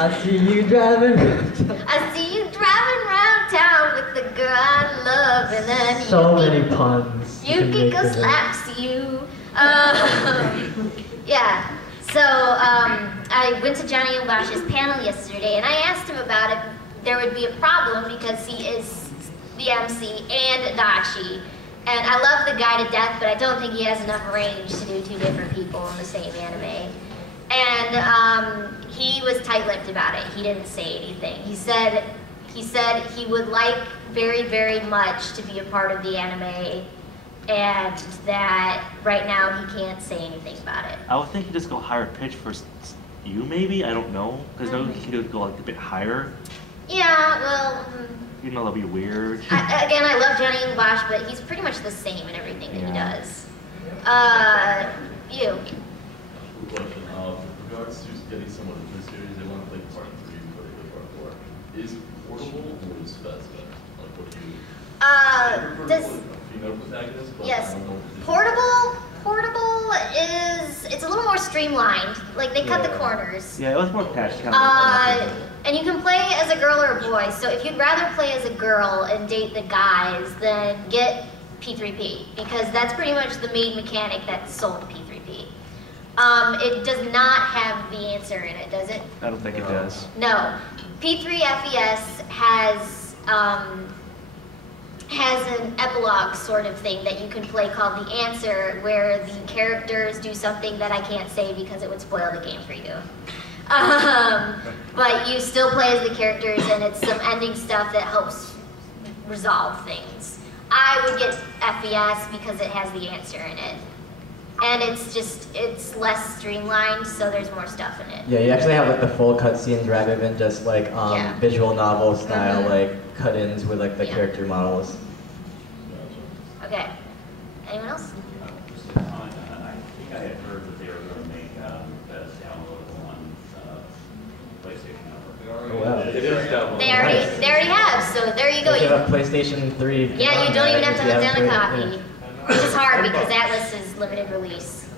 I see you driving. I see you driving around town with the girl I love, and then So many puns. Yukiko slaps you. Yeah. So I went to Johnny Obash's panel yesterday, and I asked him about if there would be a problem because he is the MC and Dachi. And I love the guy to death, but I don't think he has enough range to do two different people in the same anime. And he was tight-lipped about it. He didn't say anything. He said he would like very, very much to be a part of the anime, and that right now he can't say anything about it. I would think you just go higher pitch for you, maybe? I don't know. Because no, he could go like a bit higher. Yeah, well... You know, that'll be weird. Again, I love Johnny English, but he's pretty much the same in everything that he does. You. Question. With regards to getting someone into the series, they want to play part 3 before they play part 4. Is portable or is fast better? Like, what do you... female protagonist, but yes. I don't know if it's Portable is, it's a little more streamlined. Like, they cut the corners. Yeah, it was more patched. And you can play as a girl or a boy, so if you'd rather play as a girl and date the guys, then get P3P, because that's pretty much the main mechanic that's sold P3P. It does not have the answer in it, does it? I don't think it does. No. P3FES has an epilogue sort of thing that you can play called The Answer, where the characters do something that I can't say because it would spoil the game for you. But you still play as the characters, and it's some ending stuff that helps resolve things. I would get FES because it has The Answer in it. And it's less streamlined, so there's more stuff in it. Yeah, you actually have like the full cutscenes rather than just like visual novel style like cut-ins with like the character models. Okay. Anyone else? I think I had heard that they were going to make that downloadable on PlayStation Network. Oh, wow. They already have, so there you go. You have a PlayStation 3. Yeah, you don't even have to hunt down a copy. Which is hard because Atlas is limited release.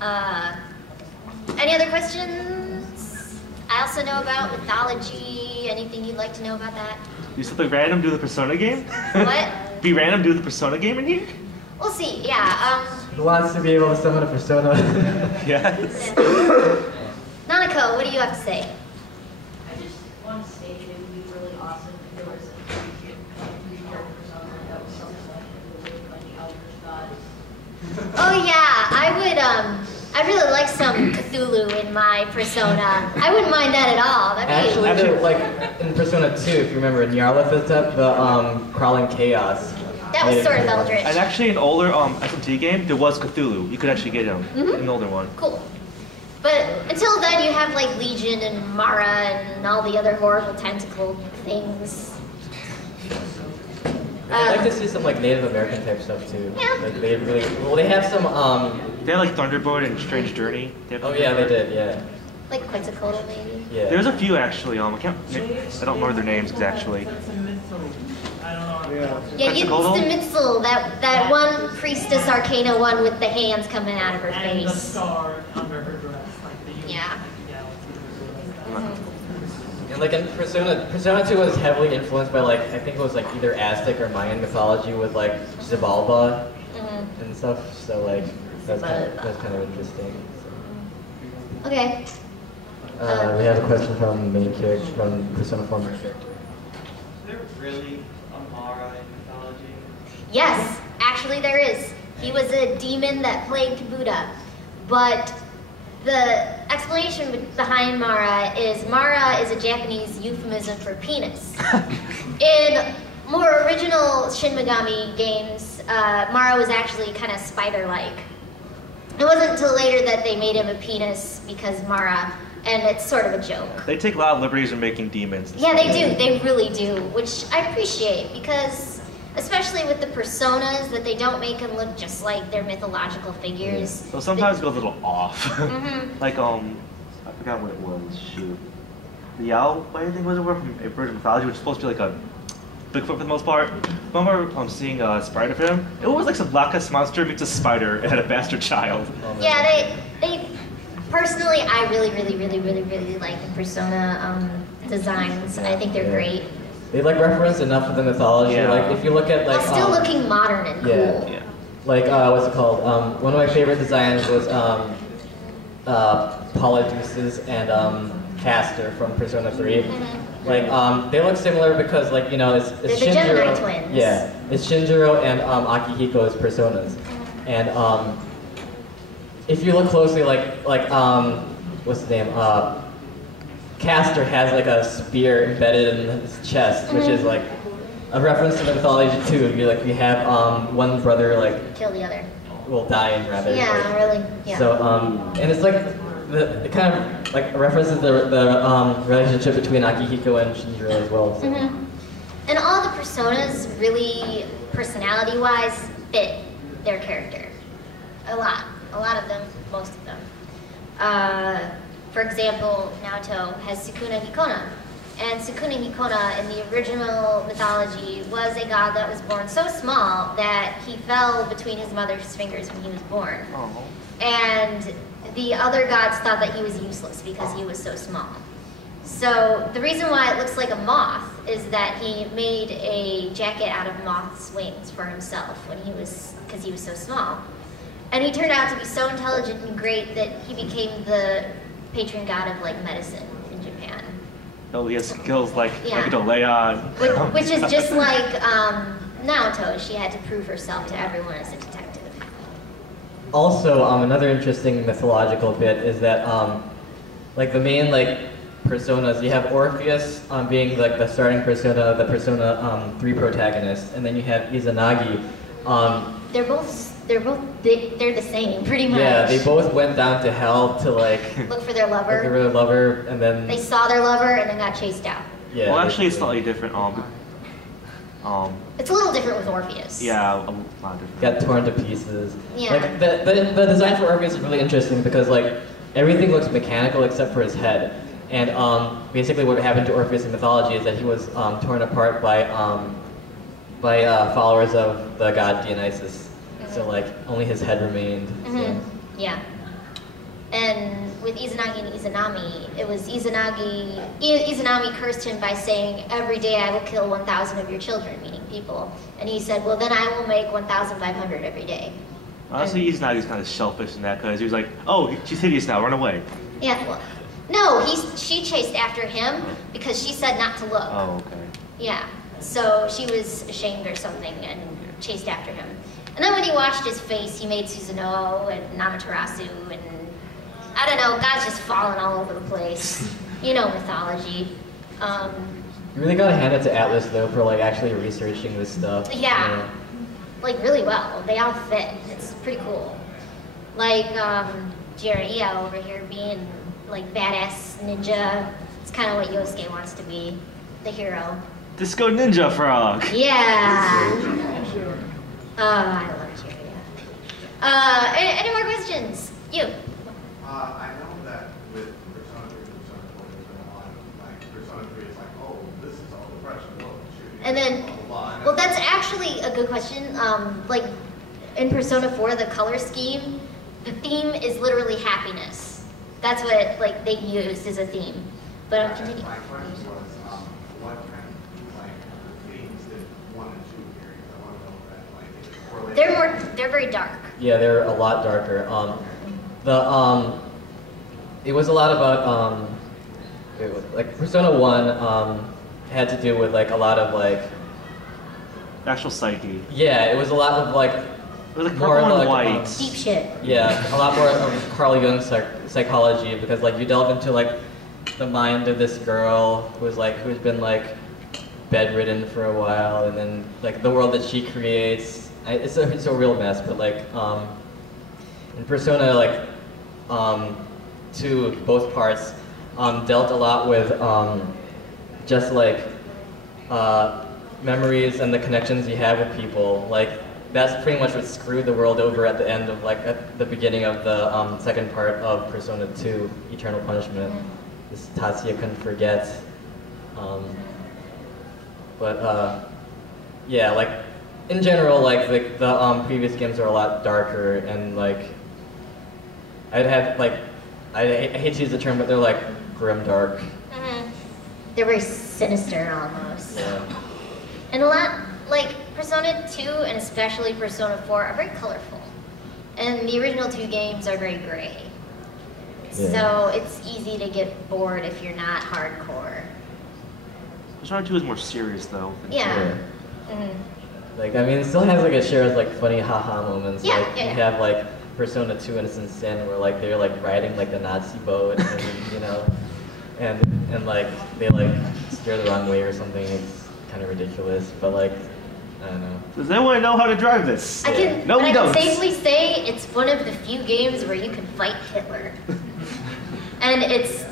Any other questions? I also know about mythology. Anything you'd like to know about that? You something random do the Persona game? What? Be random do the Persona game in here? We'll see, yeah. Who wants to be able to summon a persona? Yes. Nanako, what do you have to say? I just want to say that it would be really awesome if there was a three-part persona that was something like the Elder Gods. Oh yeah, I'd really like some Cthulhu in my persona. I wouldn't mind that at all. Actually, like in Persona 2, if you remember, Nyarlathotep, the crawling chaos. That was sort of eldritch. And actually, an older SMT game, there was Cthulhu. You could actually get him in an older one. Cool. But until then, you have like Legion and Mara and all the other horrible tentacle things. I'd like to see some like Native American type stuff too. Yeah. Like they really, well, they have some. They had like Thunderbird and Strange Journey. Oh yeah, they did. Yeah. Like Quetzalcoatl, maybe. Yeah. There's a few actually. I don't remember their names exactly. Yeah, Mitzel, that one Priestess Arcana one with the hands coming out of her face. And the scar under her dress, like the yeah. And like in Persona 2 was heavily influenced by like, I think it was like either Aztec or Mayan mythology with like Xibalba and stuff. So like that's kind of interesting. So. Okay. We have a question from the main character, from Persona 4 main character. Is there really a Mara in mythology? Yes, actually there is. He was a demon that plagued Buddha, but the explanation behind Mara is a Japanese euphemism for penis. In more original Shin Megami games, Mara was actually kind of spider-like. It wasn't until later that they made him a penis because Mara, and it's sort of a joke. They take a lot of liberties in making demons. Yeah, they do. They really do, which I appreciate because, especially with the personas, that they don't make them look just like their mythological figures. So sometimes it goes a little off. Like, I forgot what it was. Shoot. The Yao, what do you think was it from a bird of mythology, which is supposed to be like a Bigfoot for the most part. Remember seeing a spider film? It was like some Loch Ness monster meets a spider and had a bastard child. Yeah, they Personally, I really like the Persona designs. I think they're great. They like reference enough of the mythology. Yeah. Like if you look at like While still looking modern and cool. Yeah. Like what's it called? One of my favorite designs was Polydeuces and Castor from Persona 3. Like they look similar because like it's They're the Gemini Shinjiro. twins. Yeah, it's Shinjiro and Akihiko's personas, and if you look closely, like what's the name? Castor has like a spear embedded in his chest, which is like a reference to the mythology too. You have one brother like Kill the other. will die in rather. Yeah, like, really. Yeah. So and it's like it kind of like references the relationship between Akihiko and Shinjiro as well. So. And all the personas really, personality-wise, fit their character. A lot of them, most of them. For example, Naoto has Sukuna Hikona. And Sukuna Hikona in the original mythology was a god that was born so small that he fell between his mother's fingers when he was born. Oh. And the other gods thought that he was useless because he was so small. So the reason why it looks like a moth is that he made a jacket out of moth's wings for himself because he was so small. And he turned out to be so intelligent and great that he became the patron god of like medicine in Japan. Oh, he has skills like Yeah. to lay on. Which is just like Naoto. She had to prove herself to everyone as a detective. Also, another interesting mythological bit is that like the main like personas, you have Orpheus being like the starting persona, the Persona 3 protagonist, and then you have Izanagi. They're the same, pretty much. Yeah, they both went down to hell to like look for their lover. look for their lover, and then They saw their lover and then got chased out. yeah. Well, actually, it's slightly different. It's a little different with Orpheus. Yeah, a lot different. got torn to pieces. Yeah. Like the design for Orpheus is really interesting because like everything looks mechanical except for his head. And basically what happened to Orpheus in mythology is that he was torn apart by followers of the god Dionysus. So like only his head remained. So. Yeah. And with Izanagi and Izanami, it was Izanami cursed him by saying, every day I will kill 1,000 of your children, meaning people. And he said, well then I will make 1,500 every day. Honestly, Izanagi's kind of selfish in that because he was like, oh, she's hideous now, run away. Yeah, well, no, she chased after him because she said not to look. Oh, okay. Yeah, so she was ashamed or something and chased after him. And then when he washed his face, he made Susanoo and Namaterasu and I don't know, God's just falling all over the place. You know mythology. You really gotta hand it to Atlas though for like actually researching this stuff. Yeah, like really well. They all fit. It's pretty cool. Like Jiraiya over here being like badass ninja. It's kind of what Yousuke wants to be, the hero. Disco Ninja Frog. Yeah. Oh, I love Jiraiya. Any more questions? You. I know that with Persona 3 and Persona 4, there's been a lot of, like, Persona 3 is like, oh, this is all depression, look, shooting. And then, well, that's actually a good question. Like, in Persona 4, the color scheme, the theme is literally happiness. That's what, like, they used as a theme. But I'm continuing. My question was, what kind of, like, themes did 1 and 2 carry? I want to know that, like, They're very dark. Yeah, they're a lot darker. It was a lot about like Persona 1 had to do with like a lot of like Actual psyche. yeah, it was a lot of like It was like more purple and like, white. Deep shit. yeah, a lot more of Carl Jung's psychology because like you delve into like the mind of this girl who's been like bedridden for a while, and then like the world that she creates. It's a real mess, but like in Persona like 2, both parts dealt a lot with just like memories and the connections you have with people. Like that's pretty much what screwed the world over at the end of like at the beginning of the second part of Persona 2, Eternal Punishment. This Tatsuya couldn't forget. Yeah, like in general, like the previous games are a lot darker, and like I I hate to use the term, but they're like grim dark. They're very sinister almost. Yeah. And a lot, like Persona 2 and especially Persona 4 are very colorful. And the original 2 games are very gray. Yeah. So it's easy to get bored if you're not hardcore. Persona 2 is more serious though. Yeah. Like, I mean, it still has like a share of like funny haha moments. Yeah, like, you have like Persona 2 Innocent Sin where like they're like riding like the Nazi boat, and, you know, and like they like steer the wrong way or something. It's kind of ridiculous, but like, I don't know. Does anyone know how to drive this? I can, No, we don't. I can safely say it's one of the few games where you can fight Hitler. And it's